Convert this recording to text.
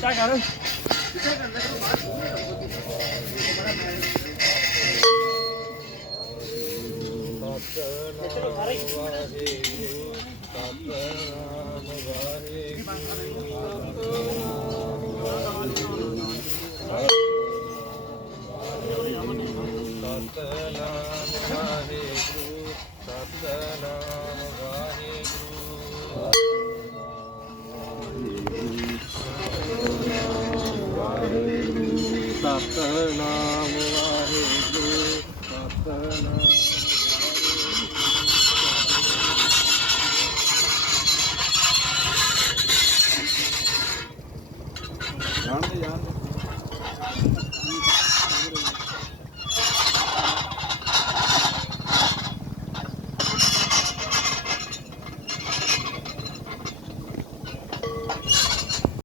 ਚਾ ਕਰ? ਚਲੋ ਸਾਰੇ ਸਤਨਾਮ ਵਾਹਿਗੁਰੂ ਸਤਨਾਮ ਵਾਹਿਗੁਰੂ ਸਤਨਾਮ ਜਾਣਦੇ ਜਾਣਦੇ